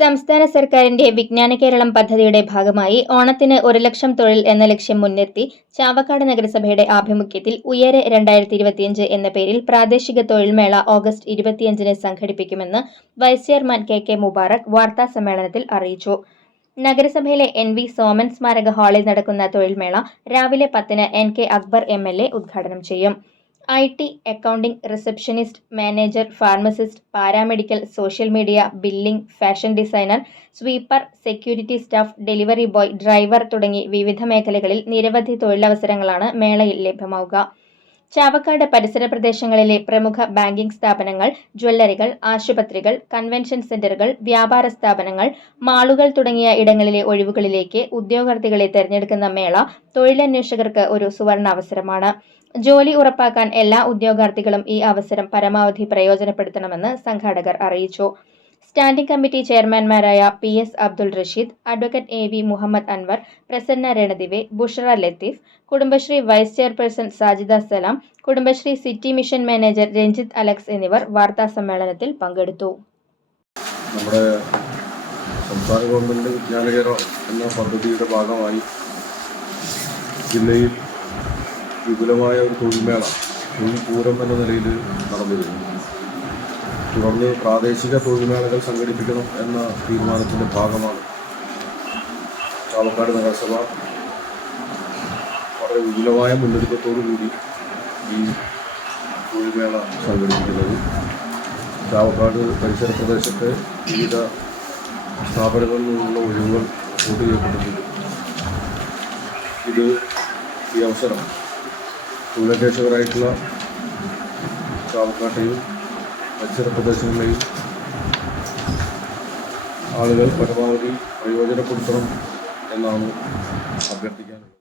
സംസ്ഥാന സർക്കാരിന്റെ വിജ്ഞാന കേരളം പദ്ധതിയുടെ ഭാഗമായി ഓണത്തിന് 1,00,000 തൊഴിൽ എന്ന ലക്ഷ്യം മുൻനിർത്തി ചാവക്കാട് നഗരസഭയുടെ ആഭിമുഖ്യത്തിൽ ഉയരെ 2025 എന്ന പേരിൽ പ്രാദേശിക തൊഴിൽമേള ഓഗസ്റ്റ് 25-ന് സംഘടിപ്പിക്കുമെന്ന് വൈസ് ചെയർമാൻ കെ മുബാറക് വാർത്താസമ്മേളനത്തിൽ അറിയിച്ചു. നഗരസഭയിലെ NV സോമൻ സ്മാരക ഹാളിൽ നടക്കുന്ന തൊഴിൽമേള രാവിലെ 10-ന് NK അക്ബർ MLA ഉദ്ഘാടനം ചെയ്യും. IT, accounting, receptionist, manager, pharmacist, paramedical, social media, billing, fashion designer, sweeper, security staff, delivery boy, driver തുടങ്ങി വിവിധ മേഖലകളിൽ നിരവധി തൊഴിലവസരങ്ങളാണ് മേളയിൽ ലഭ്യമാവുക. ചാവക്കാട് പരിസര പ്രദേശങ്ങളിലെ പ്രമുഖ ബാങ്കിംഗ് സ്ഥാപനങ്ങൾ, ജ്വല്ലറികൾ, ആശുപത്രികൾ, കൺവെൻഷൻ സെന്ററുകൾ, വ്യാപാര സ്ഥാപനങ്ങൾ, മാളുകൾ തുടങ്ങിയ ഇടങ്ങളിലെ ഒഴിവുകളിലേക്ക് ഉദ്യോഗാർത്ഥികളെ തെരഞ്ഞെടുക്കുന്ന മേള തൊഴിലന്വേഷകർക്ക് ഒരു സുവർണാവസരമാണ്. ജോലി ഉറപ്പാക്കാൻ എല്ലാ ഉദ്യോഗാർത്ഥികളും ഈ അവസരം പരമാവധി പ്രയോജനപ്പെടുത്തണമെന്ന് സംഘാടകർ അറിയിച്ചു. സ്റ്റാൻഡിംഗ് കമ്മിറ്റി ചെയർമാൻമാരായ PS Abdul Rasheed, advocate AV Muhammad Anwar, Prasanna Ranadive, Bushara Latheef, Kudumbashree vice chairperson Sajida Salam, Kudumbashree city mission manager Ranjith Alex എന്നിവർ വാർത്താസമ്മേളനത്തിൽ പങ്കെടുത്തു. നമ്മുടെ സംസ്ഥാന ഗവൺമെന്റ് വിജ്ഞാന കേരളം എന്ന പദ്ധതിയുടെ ഭാഗമായി ജില്ലയിൽ വിപുലമായ ഒരു തൊഴിൽമേള, തൊഴിൽ പൂരം എന്ന നിലയിൽ നടന്നിരുന്നു. തുടർന്ന് പ്രാദേശിക തൊഴിൽമേളകൾ സംഘടിപ്പിക്കണം എന്ന തീരുമാനത്തിൻ്റെ ഭാഗമാണ് ചാവക്കാട് നഗരസഭ വളരെ വിപുലമായ മുന്നൊരുക്കത്തോടുകൂടി ഈ തൊഴിൽമേള സംഘടിപ്പിക്കുന്നത്. ചാവക്കാട് പരിസര പ്രദേശത്തെ വിവിധ സ്ഥാപനങ്ങളിൽ നിന്നുള്ള ഒഴിവുകൾ റിപ്പോർട്ട് ചെയ്യപ്പെട്ടിട്ടുണ്ട്. ഈ അവസരം തൊഴിലന്വേഷകരായിട്ടുള്ള ചാവക്കാട്ടെയും പരിസര പ്രദേശങ്ങളിലെയും ആളുകൾ പരമാവധി പ്രയോജനപ്പെടുത്തണം എന്നാണ് അഭ്യർത്ഥിക്കാനുള്ളത്.